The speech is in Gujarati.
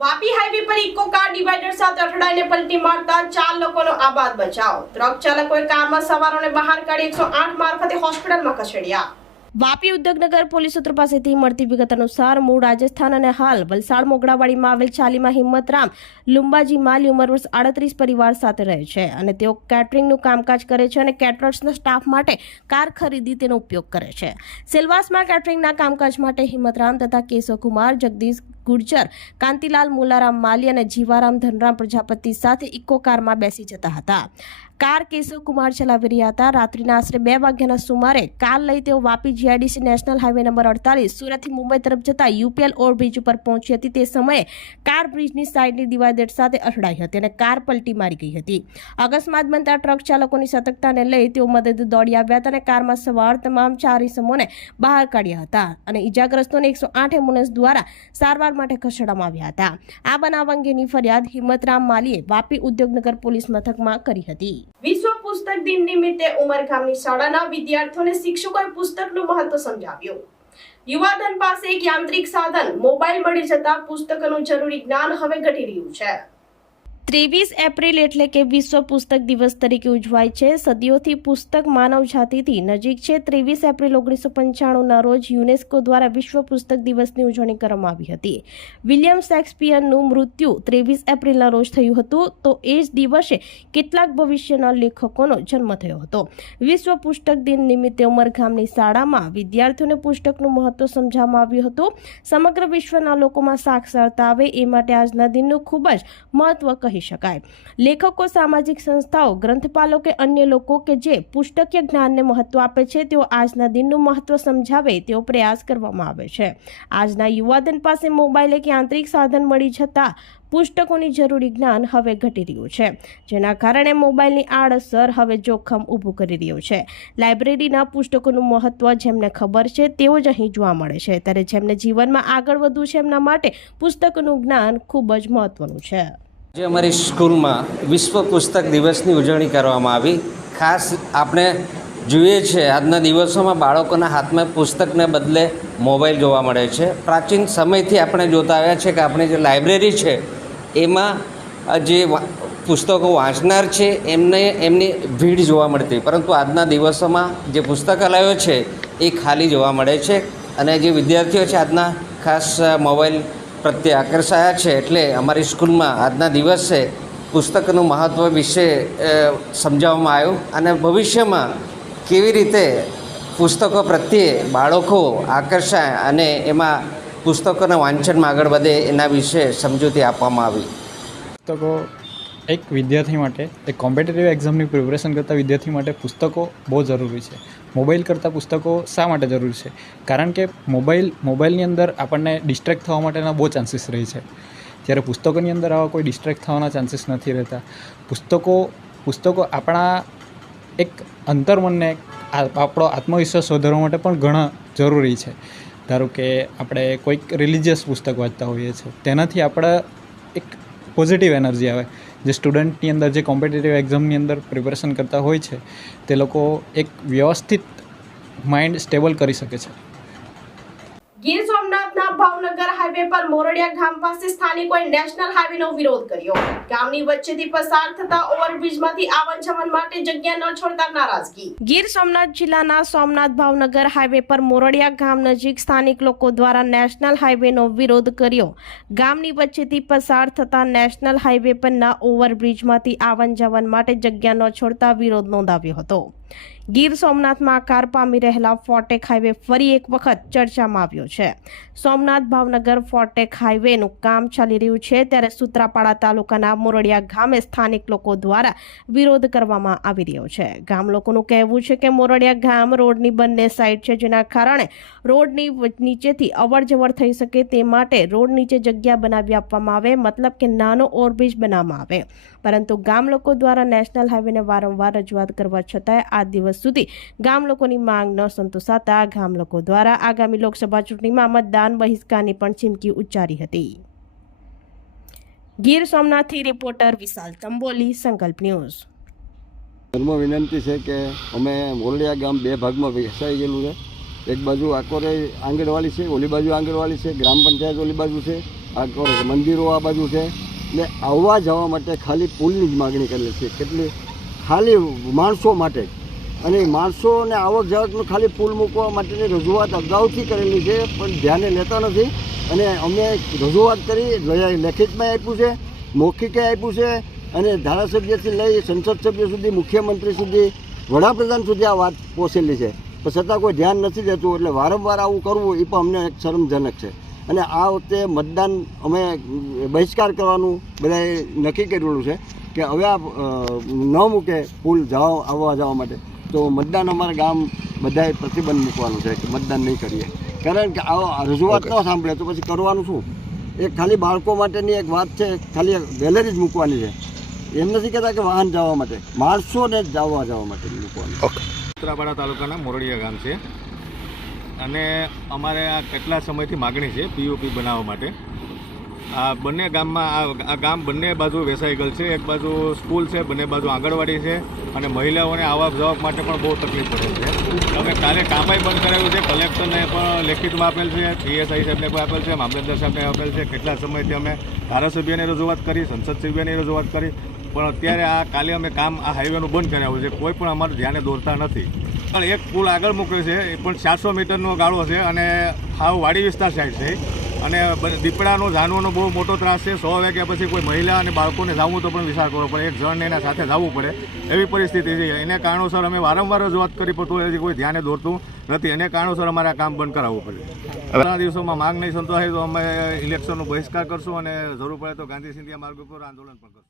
વાપી હાઈવે પર ઇકો કાર ડિવાઈડર સાથે અથડાઈને પલટી મારતા 4 લોકોનો આબાદ બચાવ। ટ્રક ચાલકોએ કારમાં સવારોને બહાર કાઢી 108 મારફતે હોસ્પિટલમાં ખસેડ્યા। વાપી ઉદ્યોગનગર પોલીસ સૂત્રો પાસેથી મળતી વિગત અનુસાર મૂળ રાજસ્થાન અને હાલ વલસાડ મોગરાવાડીમાં આવેલ ચાલીમાં હિંમતરામ લુંબાજી માલી ઉંમર વર્ષ 38 પરિવાર સાથે રહે છે અને તેઓ કેટરિંગનું કામકાજ કરે છે અને કેટરર્સના સ્ટાફ માટે કાર ખરીદી તેનો ઉપયોગ કરે છે। સેલવાસમાં કેટરિંગના કામકાજ માટે હિંમતરામ તથા કેશવકુમાર જગદીશ ગુર્જર કાંતિલાલ મુલારામ માલી અને જીવારામ ધનરામ પ્રજાપતિ સાથે ઇકો કારમાં બેસી જતા હતા। કાર કેશવકુમાર ચલાવી રહ્યા હતા। રાત્રિના આશરે 2 વાગ્યાના સુમારે કાર લઈ તેઓ Vapi GIDC national highway number 48 સુરતથી મુંબઈ તરફ જતા યુપીએલ ઓવરબ્રિજ ઉપર પહોંચી હતી। તે સમયે કાર બ્રિજની સાઈડની ડિવાઈડર સાથે અથડાઈ હતી અને કાર પલટી મારી ગઈ હતી। અકસ્માત બનતા ટ્રક ચાલકોની સતર્કતાને લઈ તેઓ મદદ દોડી આવ્યા હતા અને કારમાં સવાર તમામ 4 ઇસમોને બહાર કાઢ્યા હતા અને ઈજાગ્રસ્તોને 108 એમ્બ્યુલન્સ દ્વારા સારવાર માટે ખસેડવામાં આવ્યા હતા। આ બનાવ અંગેની ફરિયાદ હિંમતરામ માલીએ વાપી ઉદ્યોગનગર પોલીસ મથકમાં કરી હતી। વિશ્વ પુસ્તક દિન નિમિત્તે ઉમરગામની શાળાના વિદ્યાર્થીઓને શિક્ષકોએ પુસ્તકનું મહત્વ સમજાવ્યું। યુવાધન પાસે એક યાંત્રિક સાધન મોબાઈલ મળી જતા પુસ્તકોનું જરૂરી જ્ઞાન હવે ઘટી રહ્યું છે। 23 એપ્રિલ એટલે કે વિશ્વ પુસ્તક દિવસ તરીકે ઉજવાય છે। સદીઓથી પુસ્તક માનવ જાતિથી નજીક છે। 23 એપ્રિલ 1995ના રોજ યુનેસ્કો દ્વારા વિશ્વ પુસ્તક દિવસની ઉજવણી કરવામાં આવી હતી। વિલિયમ શેક્સપિયરનું મૃત્યુ 23 એપ્રિલના રોજ થયું હતું, તો એ જ દિવસે કેટલાક ભવિષ્યના લેખકોનો જન્મ થયો હતો। વિશ્વ પુસ્તક દિન નિમિત્તે ઉમરગામની શાળામાં વિદ્યાર્થીઓને પુસ્તકનું મહત્વ સમજાવવામાં આવ્યું હતું। સમગ્ર વિશ્વના લોકોમાં સાક્ષરતા આવે એ માટે આજના દિનનું ખૂબ જ મહત્વ કહી શકાય। લેખકો, સામાજિક સંસ્થાઓ, ગ્રંથપાલો કે અન્ય લોકો કે જે પુસ્તકીય જ્ઞાનને મહત્વ આપે છે તેઓ આજના દિનનું મહત્વ સમજાવે તેવો પ્રયાસ કરવામાં આવે છે। આજના યુવાધન પાસે મોબાઈલ એક યાંત્રિક સાધન મળી જતા પુસ્તકોની જરૂરી જ્ઞાન હવે ઘટી રહ્યું છે, જેના કારણે મોબાઈલની આડઅસર હવે જોખમ ઊભું કરી રહ્યું છે। લાઇબ્રેરીના પુસ્તકોનું મહત્વ જેમને ખબર છે તેઓ જ અહીં જોવા મળે છે, ત્યારે જેમને જીવનમાં આગળ વધવું છે એમના માટે પુસ્તકોનું જ્ઞાન ખૂબ જ મહત્વનું છે। જે અમારી સ્કૂલમાં વિશ્વ પુસ્તક દિવસની ઉજવણી કરવામાં આવી। ખાસ આપણે જોઈએ છે આજના દિવસોમાં બાળકોના હાથમાં પુસ્તકને બદલે મોબાઈલ જોવા મળે છે। પ્રાચીન સમયથી આપણે જોતા આવ્યા છે કે આપણી જે લાઇબ્રેરી છે એમાં જે પુસ્તકો વાંચનાર છે એમની ભીડ જોવા મળતી, પરંતુ આજના દિવસોમાં જે પુસ્તકાલયો છે એ ખાલી જોવા મળે છે અને જે વિદ્યાર્થીઓ છે આજના ખાસ મોબાઈલ પ્રત્યે આકર્ષાયા છે। એટલે અમારી સ્કૂલમાં આજના દિવસે પુસ્તકનું મહત્ત્વ વિશે સમજાવવામાં આવ્યું અને ભવિષ્યમાં કેવી રીતે પુસ્તકો પ્રત્યે બાળકો આકર્ષાય અને એમાં પુસ્તકોના વાંચનમાં આગળ વધે એના વિશે સમજૂતી આપવામાં આવી। પુસ્તકો એક વિદ્યાર્થી માટે, એક કોમ્પિટિટિવ એક્ઝામની પ્રિપરેશન કરતા વિદ્યાર્થી માટે પુસ્તકો બહુ જરૂરી છે। મોબાઈલ કરતાં પુસ્તકો શા માટે જરૂરી છે? કારણ કે મોબાઈલની અંદર આપણને ડિસ્ટ્રેક્ટ થવા માટેના બહુ ચાન્સીસ રહે છે, જ્યારે પુસ્તકોની અંદર આવા કોઈ ડિસ્ટ્રેક્ટ થવાના ચાન્સીસ નથી રહેતા। પુસ્તકો આપણા એક અંતર્મનને, આપણો આત્મવિશ્વાસ વધારવા માટે પણ ઘણા જરૂરી છે। ધારો કે આપણે કોઈક રિલિજિયસ પુસ્તક વાંચતા હોઈએ છીએ, તેનાથી આપણે એક પોઝિટિવ એનર્જી આવે। જે સ્ટુડન્ટની અંદર, જે કોમ્પિટિટિવ એક્ઝામની અંદર પ્રિપરેશન કરતા હોય છે તે લોકો એક વ્યવસ્થિત માઇન્ડ સ્ટેબલ કરી શકે છે। ગીર સોમનાથના ભાવનગર હાઈવે પર મોરડિયા ગામ પાસે સ્થાનિકોએ નેશનલ હાઈવેનો વિરોધ કર્યો। ગામની વચ્ચેથી પસાર થતા ઓવરબ્રિજમાંથી આવન જવન માટે જગ્યા ન છોડતા નારાજગી। ગીર સોમનાથ જિલ્લાના સોમનાથ ભાવનગર હાઈવે પર મોરડિયા ગામ નજીક સ્થાનિક લોકો દ્વારા નેશનલ હાઈવેનો વિરોધ કર્યો। ગામની વચ્ચેથી પસાર થતા નેશનલ હાઈવે પરના ઓવરબ્રિજમાંથી આવન જવન માટે જગ્યા ન છોડતા વિરોધ નોંધાવ્યો હતો। ગીર સોમનાથમાં આકાર પામી રહેલા ફોર્ટેક હાઈવે ફરી એક વખત ચર્ચામાં આવ્યો છે। સોમનાથ ભાવનગર ફોર્ટેક હાઈવેનું કામ ચાલી રહ્યું છે, ત્યારે સૂત્રાપાડા તાલુકાના મોરડિયા ગામે સ્થાનિક લોકો દ્વારા વિરોધ કરવામાં આવી રહ્યો છે। ગામ લોકોનું કહેવું છે કે મોરડિયા ગામ રોડની બંને સાઈડ છે, જેના કારણે રોડની નીચેથી અવરજવર થઈ શકે તે માટે રોડ નીચે જગ્યા બનાવી આપવામાં આવે, મતલબ કે નાનો ઓવરબ્રિજ બનાવવામાં આવે, પરંતુ ગામ લોકો દ્વારા નેશનલ હાઈવેને વારંવાર રજૂઆત કરવા છતાંય આ દિવસ સુધી ગામ લોકોની માંગ ન સંતોષાતા ગામ લોકો દ્વારા આગામી લોકસભા ચૂંટણીમાં મતદાન બહિષ્કારની પણ ચીમકી ઉચ્ચારી હતી। ગીર સોમનાથથી રિપોર્ટર વિશાલ તંબોલી, સંકલ્પ ન્યૂઝ। વિનંતી છે કે અમે મોરડિયા ગામ 2 ભાગમાં વહેંચાઈ ગયેલું છે। એક બાજુ આકોરે આંગણવાડી છે, ઓલી બાજુ આંગણવાડી છે, ગ્રામ પંચાયત ઓલી બાજુ છે આ કહો કે મંદિરો આ બાજુ છે ને આવવા જવા માટે ખાલી પુલની જ માગણી કરેલી છે. કેટલી ખાલી માણસો માટે જ. અને માણસોને આવક જાવકનું ખાલી પુલ મૂકવા માટેની રજૂઆત અગાઉથી કરેલી છે, પણ ધ્યાને લેતા નથી. અને અમે રજૂઆત કરી, લેખિતમાં આપ્યું છે, મૌખિકે આપ્યું છે, અને ધારાસભ્યથી લઈ સંસદ સભ્ય સુધી, મુખ્યમંત્રી સુધી, વડાપ્રધાન સુધી આ વાત પહોંચેલી છે, પણ છતાં કોઈ ધ્યાન નથી દેતું. એટલે વારંવાર આવું કરવું એ પણ અમને એક શરમજનક છે. અને આ વખતે મતદાન અમે બહિષ્કાર કરવાનું બધાએ નક્કી કરેલું છે કે હવે આ ન મૂકે પુલ આવવા જવા માટે, તો મતદાન અમારા ગામ બધાએ પ્રતિબંધ મૂકવાનું છે કે મતદાન નહીં કરીએ. કારણ કે આ રજૂઆત ન સાંભળે તો પછી કરવાનું શું? એક ખાલી બાળકો માટેની એક વાત છે, ખાલી ગેલેરી જ મૂકવાની છે. એમ નથી કહેતા કે વાહન જવા માટે, માણસોને જ જવા માટે મૂકવાનું. સૂત્રાપાડા તાલુકાના મોરડિયા ગામ છે અને અમારે આ કેટલા સમયથી માગણી છે પીઓપી બનાવવા માટે. આ બંને ગામમાં આ ગામ બંને બાજુ વેસાઈ ગયેલ છે. એક બાજુ સ્કૂલ છે, બંને બાજુ આંગણવાડી છે અને મહિલાઓને આવક જાવક માટે પણ બહુ તકલીફ પડે છે. અમે કાલે કામાઈ બંધ કરાવ્યું છે, કલેક્ટરને પણ લેખિતમાં આપેલ છે, પીએસઆઈ સાહેબને પણ આપેલ છે, મામલતદાર સાહેબને આપેલ છે. કેટલા સમયથી અમે ધારાસભ્યને રજૂઆત કરી, સંસદ સભ્યની રજૂઆત કરી, પણ અત્યારે આ કાલે અમે કામ આ હાઈવેનું બંધ કરાવ્યું છે. કોઈ પણ અમારું ધ્યાને દોરતા નથી. પણ એક પુલ આગળ મૂક્યો છે, એ પણ 400 મીટરનો ગાળો છે અને હાવ વાડી વિસ્તાર સાઈડ છે. અને દીપડાનો જાનવરનો બહુ મોટો ત્રાસ છે. 100 વાગ્યા પછી કોઈ મહિલા અને બાળકોને જવું તો પણ વિચાર કરવો પડે, એક જણને એના સાથે જવું પડે એવી પરિસ્થિતિ છે. એને કારણોસર અમે વારંવાર રજૂઆત કરી, પણ તો હજી કોઈ ધ્યાને દોરતું નથી. એને કારણોસર અમારે આ કામ બંધ કરાવવું પડે. આવનારા દિવસોમાં માંગ નહીં સંતોષાય તો અમે ઇલેક્શનનો બહિષ્કાર કરશું અને જરૂર પડે તો ગાંધી સિંધિયા માર્ગ ઉપર આંદોલન પણ કરશું.